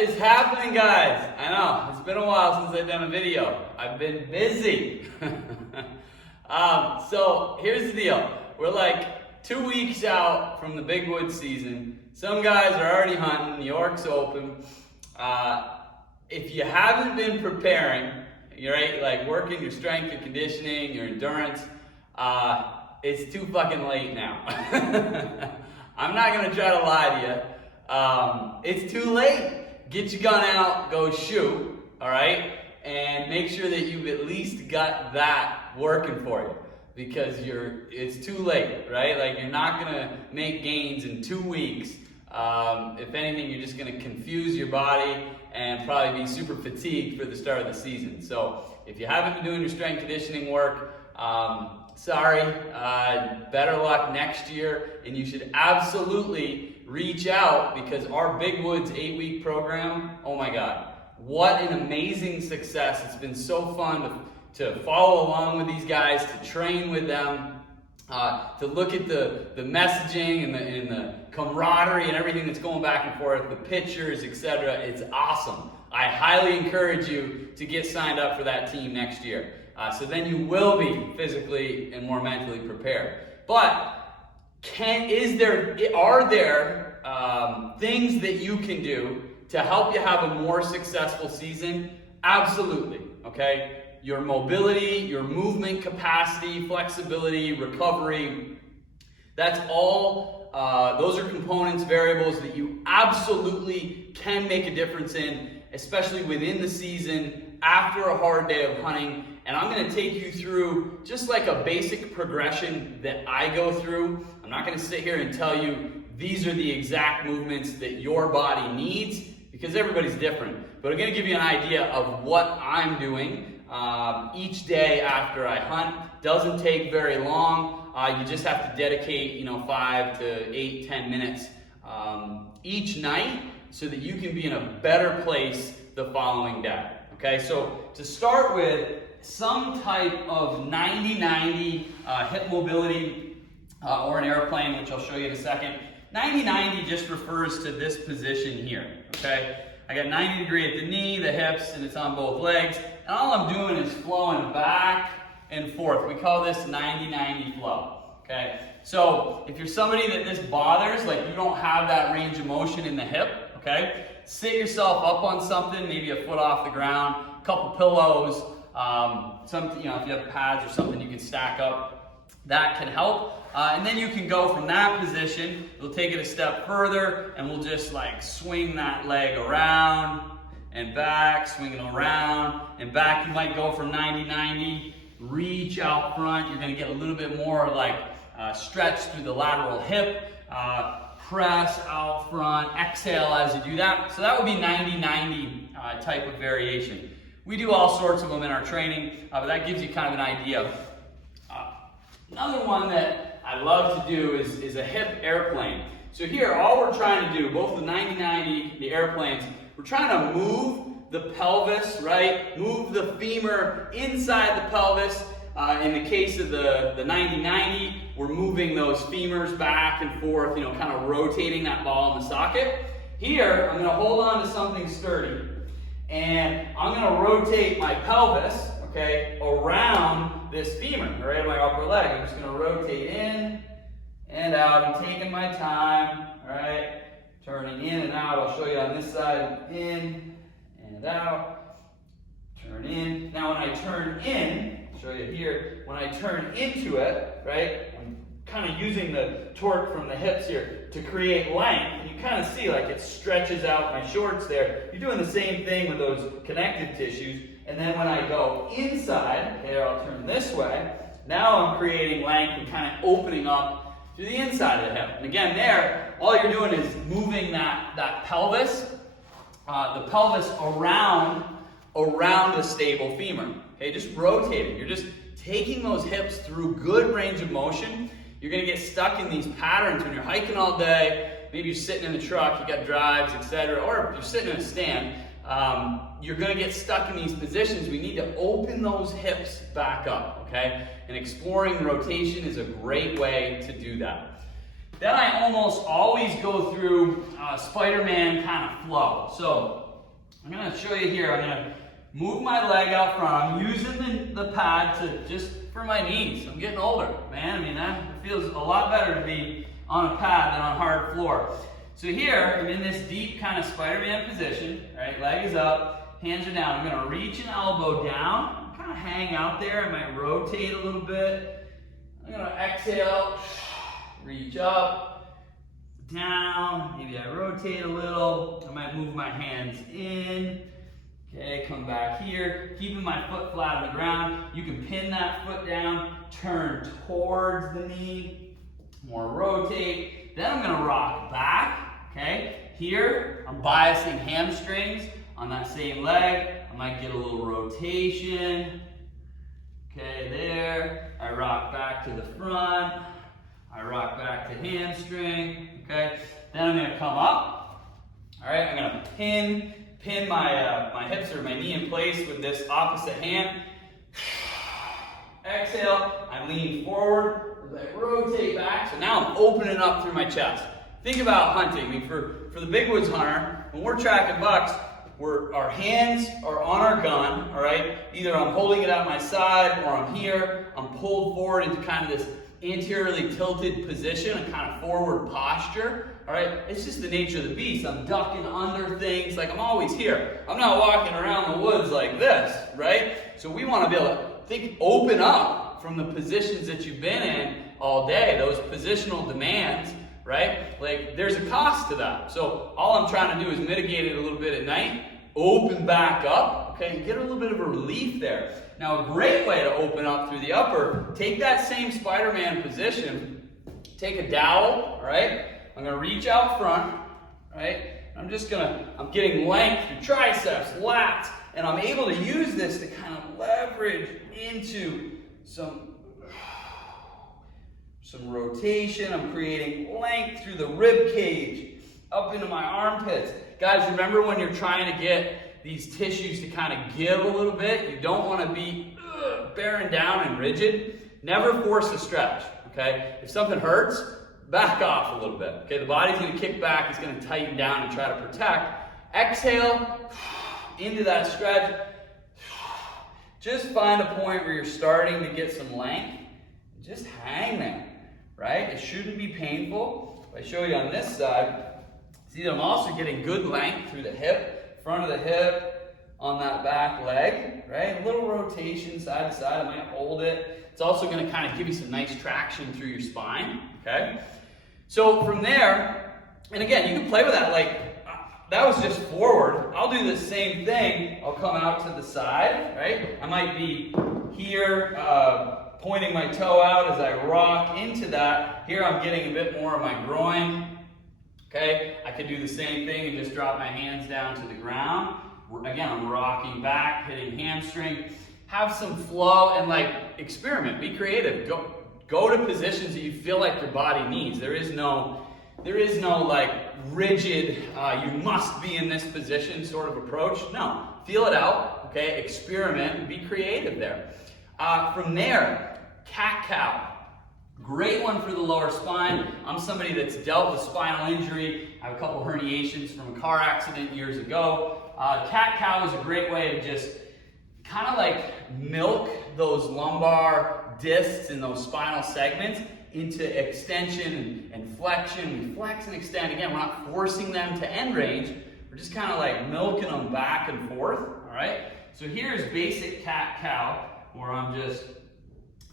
is happening, guys? I know, it's been a while since I've done a video. I've been busy. So here's the deal. We're like 2 weeks out from the big wood season. Some guys are already hunting. New York's open. If you haven't been preparing, you're right, like working your strength, your conditioning, your endurance, it's too fucking late now. I'm not gonna try to lie to you. It's too late. Get your gun out, go shoot, all right? And make sure that you've at least got that working for you, because it's too late, right? Like, you're not gonna make gains in 2 weeks. If anything, you're just gonna confuse your body and probably be super fatigued for the start of the season. So if you haven't been doing your strength conditioning work, sorry, better luck next year, and you should absolutely reach out, because our Big Woods 8-week program, oh my God, what an amazing success. It's been so fun to follow along with these guys, to train with them, to look at the messaging and the camaraderie and everything that's going back and forth, the pictures, etc. It's awesome. I highly encourage you to get signed up for that team next year. So then you will be physically and more mentally prepared. But are there things that you can do to help you have a more successful season? Absolutely, okay? Your mobility, your movement capacity, flexibility, recovery, that's all, those are components, variables that you absolutely can make a difference in, especially within the season, after a hard day of hunting. And I'm gonna take you through just like a basic progression that I go through. I'm not gonna sit here and tell you these are the exact movements that your body needs, because everybody's different. But I'm gonna give you an idea of what I'm doing each day after I hunt. Doesn't take very long. You just have to dedicate, 5 to 8, 10 minutes each night, so that you can be in a better place the following day. Okay, so to start with, some type of 90-90 hip mobility or an airplane, which I'll show you in a second. 90-90 just refers to this position here, okay? I got 90 degree at the knee, the hips, and it's on both legs. And all I'm doing is flowing back and forth. We call this 90-90 flow, okay? So if you're somebody that this bothers, like you don't have that range of motion in the hip, okay? Sit yourself up on something, maybe a foot off the ground, a couple pillows, something, if you have pads or something you can stack up, that can help. And then you can go from that position, we'll take it a step further, and we'll just like swing that leg around and back, swing it around and back. You might go from 90-90, reach out front. You're gonna get a little bit more like stretch through the lateral hip, press out front, exhale as you do that. So that would be 90-90 type of variation. We do all sorts of them in our training, but that gives you kind of an idea. Another one that I love to do is a hip airplane. So here, all we're trying to do, both the 90-90, the airplanes, we're trying to move the pelvis, right? Move the femur inside the pelvis. In the case of the 90-90, we're moving those femurs back and forth, kind of rotating that ball in the socket. Here, I'm gonna hold on to something sturdy, and I'm gonna rotate my pelvis, okay, around this femur, right, my upper leg. I'm just gonna rotate in and out. I'm taking my time, all right, turning in and out. I'll show you on this side, in and out, turn in. Now when I turn in, I'll show you here, when I turn into it, right, I'm kind of using the torque from the hips here to create length. You kind of see like it stretches out my shorts there. You're doing the same thing with those connective tissues. And then when I go inside, here I'll turn this way, now I'm creating length and kind of opening up to the inside of the hip. And again there, all you're doing is moving that pelvis, the pelvis around a stable femur. Okay, just rotating. You're just taking those hips through good range of motion. You're gonna get stuck in these patterns when you're hiking all day. Maybe you're sitting in the truck, you got drives, etc., or if you're sitting in a stand. You're gonna get stuck in these positions. We need to open those hips back up, okay? And exploring rotation is a great way to do that. Then I almost always go through Spider-Man kind of flow. So I'm gonna show you here. I'm gonna move my leg out front. I'm using the pad to just for my knees. I'm getting older, man. I mean, that feels a lot better to be on a pad than on hard floor. So here, I'm in this deep kind of Spider-Man position, right? Leg is up, hands are down. I'm gonna reach an elbow down, kind of hang out there. I might rotate a little bit. I'm gonna exhale, reach up, down. Maybe I rotate a little. I might move my hands in. Okay, come back here, keeping my foot flat on the ground. You can pin that foot down, turn towards the knee, more rotate. Then I'm gonna rock back, okay? Here, I'm biasing hamstrings on that same leg. I might get a little rotation. Okay, there. I rock back to the front. I rock back to hamstring, okay? Then I'm gonna come up. All right, I'm gonna pin my hips or my knee in place with this opposite hand. Exhale, I lean forward, I rotate back. So now I'm opening up through my chest. Think about hunting. I mean, for the big woods hunter, when we're tracking bucks, our hands are on our gun, all right? Either I'm holding it at my side or I'm here. I'm pulled forward into kind of this anteriorly tilted position, a kind of forward posture. All right, it's just the nature of the beast. I'm ducking under things, like I'm always here. I'm not walking around the woods like this, right? So we want to be able to open up from the positions that you've been in all day, those positional demands, right? Like there's a cost to that. So all I'm trying to do is mitigate it a little bit at night, open back up, okay, and get a little bit of a relief there. Now a great way to open up through the upper, take that same Spider-Man position, take a dowel, all right? I'm gonna reach out front, right? I'm getting length through triceps, lats, and I'm able to use this to kind of leverage into some rotation. I'm creating length through the rib cage, up into my armpits. Guys, remember when you're trying to get these tissues to kind of give a little bit, you don't want to be bearing down and rigid. Never force a stretch, okay? If something hurts, back off a little bit, okay? The body's gonna kick back, it's gonna tighten down and try to protect. Exhale into that stretch. Just find a point where you're starting to get some length. Just hang there, right? It shouldn't be painful. If I show you on this side, see that I'm also getting good length through the hip, front of the hip, on that back leg, right? A little rotation side to side, I might hold it. It's also gonna kind of give you some nice traction through your spine, okay? So from there, and again, you can play with that, like, that was just forward. I'll do the same thing. I'll come out to the side, right? I might be here, pointing my toe out as I rock into that. Here I'm getting a bit more of my groin, okay? I could do the same thing and just drop my hands down to the ground. Again, I'm rocking back, hitting hamstring. Have some flow and like experiment, be creative. Go to positions that you feel like your body needs. There is no like rigid, you must be in this position sort of approach. No, feel it out, okay? Experiment and be creative there. From there, cat-cow. Great one for the lower spine. I'm somebody that's dealt with spinal injury. I have a couple herniations from a car accident years ago. Cat-cow is a great way to just kind of like milk those lumbar discs and those spinal segments into extension and flexion. We flex and extend. Again, we're not forcing them to end range. We're just kind of like milking them back and forth, all right? So here's basic cat-cow, where I'm just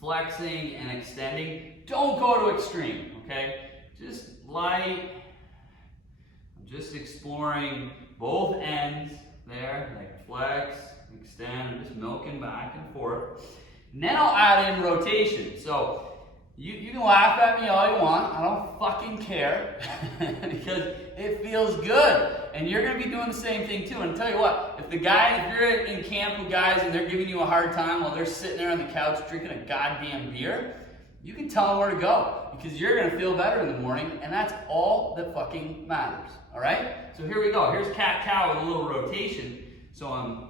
flexing and extending. Don't go to extreme, okay? Just light. I'm just exploring both ends there, like flex, extend. I'm just milking back and forth. And then I'll add in rotation. So you can laugh at me all you want. I don't fucking care because it feels good. And you're going to be doing the same thing too. And I'll tell you what, if you're in camp with guys and they're giving you a hard time while they're sitting there on the couch drinking a goddamn beer, you can tell them where to go because you're going to feel better in the morning, and that's all that fucking matters. All right? So here we go. Here's cat-cow with a little rotation. So I'm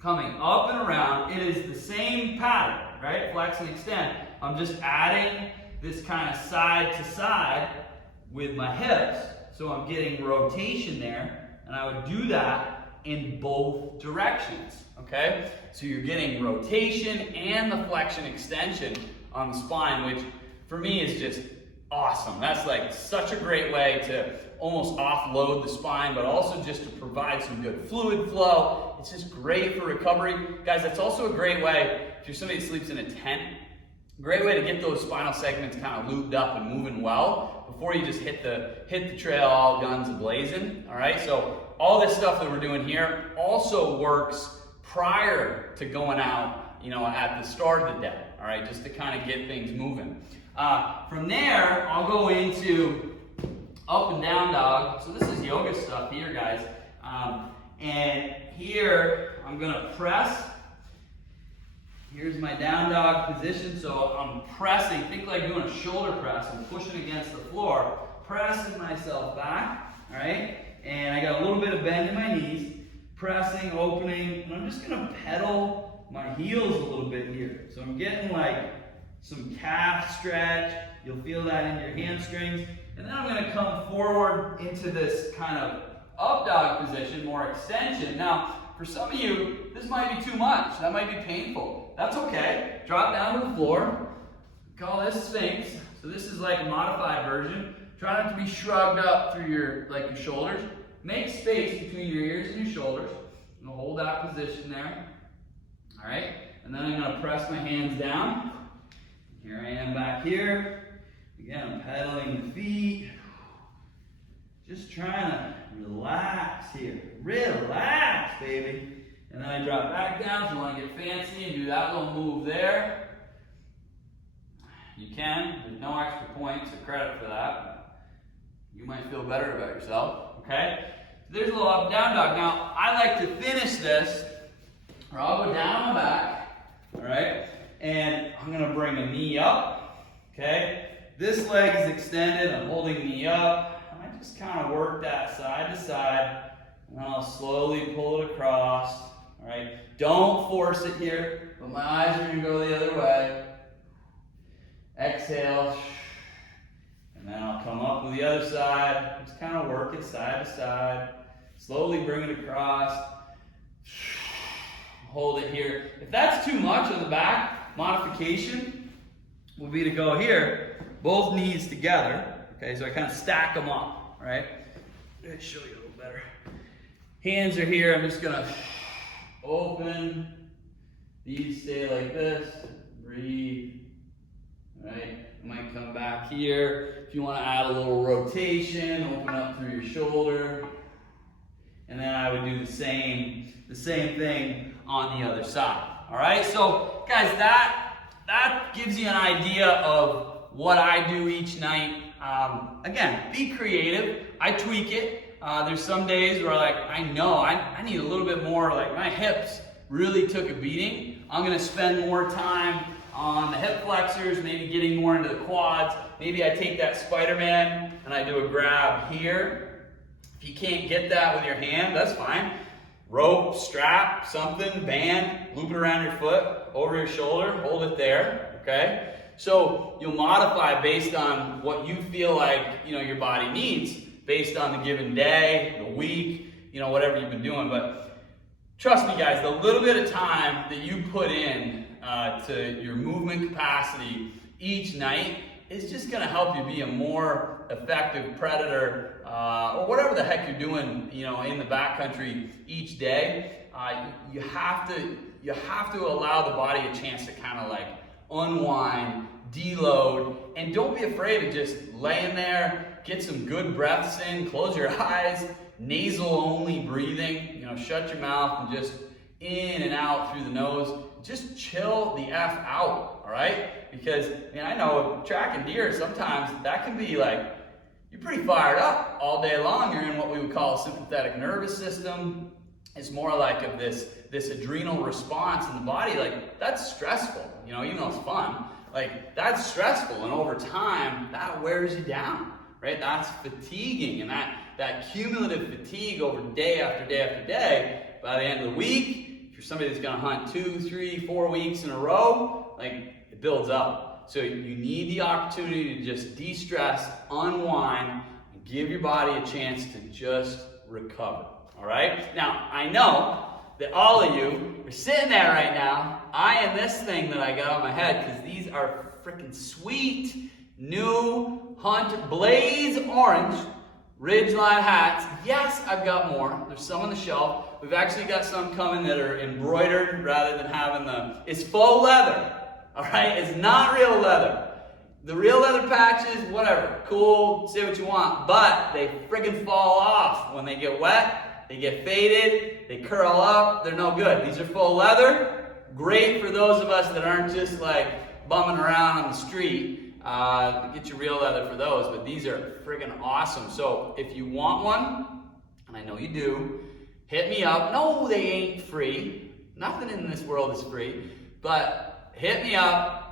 coming up and around. It is the same pattern, right? Flex and extend. I'm just adding this kind of side to side with my hips. So I'm getting rotation there, and I would do that in both directions, okay? So you're getting rotation and the flexion extension on the spine, which for me is just awesome. That's like such a great way to almost offload the spine, but also just to provide some good fluid flow. It's just great for recovery. Guys, that's also a great way, if you're somebody that sleeps in a tent, great way to get those spinal segments kind of lubed up and moving well before you just hit the trail all guns a-blazing, all right? So all this stuff that we're doing here also works prior to going out, you know, at the start of the day, all right? Just to kind of get things moving. From there, I'll go into up and down dog. So this is yoga stuff here, guys. And here, I'm gonna press. Here's my down dog position. So I'm pressing, think like doing a shoulder press. I'm pushing against the floor, pressing myself back, all right? And I got a little bit of bend in my knees, pressing, opening, and I'm just gonna pedal my heels a little bit here. So I'm getting like some calf stretch. You'll feel that in your hamstrings. And then I'm gonna come forward into this kind of up dog position, more extension. Now, for some of you, this might be too much. That might be painful. That's okay. Drop down to the floor. Call this Sphinx. So this is like a modified version. Try not to be shrugged up through your shoulders. Make space between your ears and your shoulders. I'm gonna hold that position there. All right, and then I'm gonna press my hands down. Here I am back here. Again, I'm pedaling the feet. Just trying to relax here. Relax, baby. And then I drop back down if you want to get fancy and do that little move there. You can. There's no extra points or credit for that. You might feel better about yourself, okay? So there's a little up and down dog. Now, I like to finish this, or I'll go down on my back, all right? And I'm gonna bring a knee up, okay? This leg is extended, I'm holding the knee up. And I just kind of work that side to side, and then I'll slowly pull it across, all right? Don't force it here, but my eyes are gonna go the other way. Exhale, and then I'll come up with the other side. Just kind of work it side to side. Slowly bring it across. Hold it here. If that's too much on the back, modification would be to go here, both knees together. Okay, so I kind of stack them up, all right? Let me show you a little better. Hands are here. I'm just gonna open. These stay like this. Breathe. All right, I might come back here. If you want to add a little rotation, open up through your shoulder. And then I would do the same thing on the other side. All right, so guys, that gives you an idea of what I do each night. Again, be creative. I tweak it. There's some days where I know I need a little bit more, like my hips really took a beating. I'm gonna spend more time on the hip flexors, maybe getting more into the quads. Maybe I take that Spider-Man and I do a grab here. If you can't get that with your hand, that's fine. Rope, strap, something, band, loop it around your foot, over your shoulder, hold it there, okay? So you'll modify based on what you feel like, your body needs, based on the given day, the week, whatever you've been doing. But trust me, guys, the little bit of time that you put in to your movement capacity each night is just gonna help you be a more effective predator, or whatever the heck you're doing, in the backcountry each day. You have to allow the body a chance to kind of like unwind, deload, and don't be afraid of just laying there, get some good breaths in, close your eyes, nasal only breathing, shut your mouth and just in and out through the nose. Just chill the F out, all right? Because I know tracking deer, sometimes that can be like, you're pretty fired up all day long. You're in what we would call a sympathetic nervous system. It's more like of this adrenal response in the body. Like, that's stressful, even though it's fun. Like, that's stressful, and over time, that wears you down, right? That's fatiguing, and that cumulative fatigue over day after day after day, by the end of the week, if you're somebody that's gonna hunt 2, 3, 4 weeks in a row, like, it builds up. So you need the opportunity to just de-stress, unwind, and give your body a chance to just recover. All right? Now, I know that all of you are sitting there right now eyeing this thing that I got on my head because these are freaking sweet, new Hunt Blaze Orange Ridgeline hats. Yes, I've got more. There's some on the shelf. We've actually got some coming that are embroidered rather than having it's faux leather. All right? It's not real leather. The real leather patches, whatever, cool, say what you want, but they friggin' fall off when they get wet, they get faded, they curl up, they're no good. These are faux leather, great for those of us that aren't just like bumming around on the street. Get your real leather for those, but these are friggin' awesome. So if you want one, and I know you do, hit me up. No, they ain't free. Nothing in this world is free, but hit me up.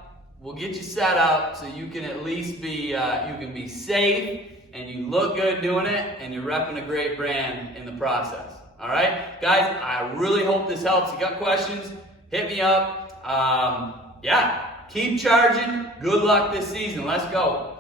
We'll get you set up so you can at least be, you can be safe and you look good doing it and you're repping a great brand in the process. All right? Guys, I really hope this helps. You got questions? Hit me up. Yeah, keep charging. Good luck this season. Let's go.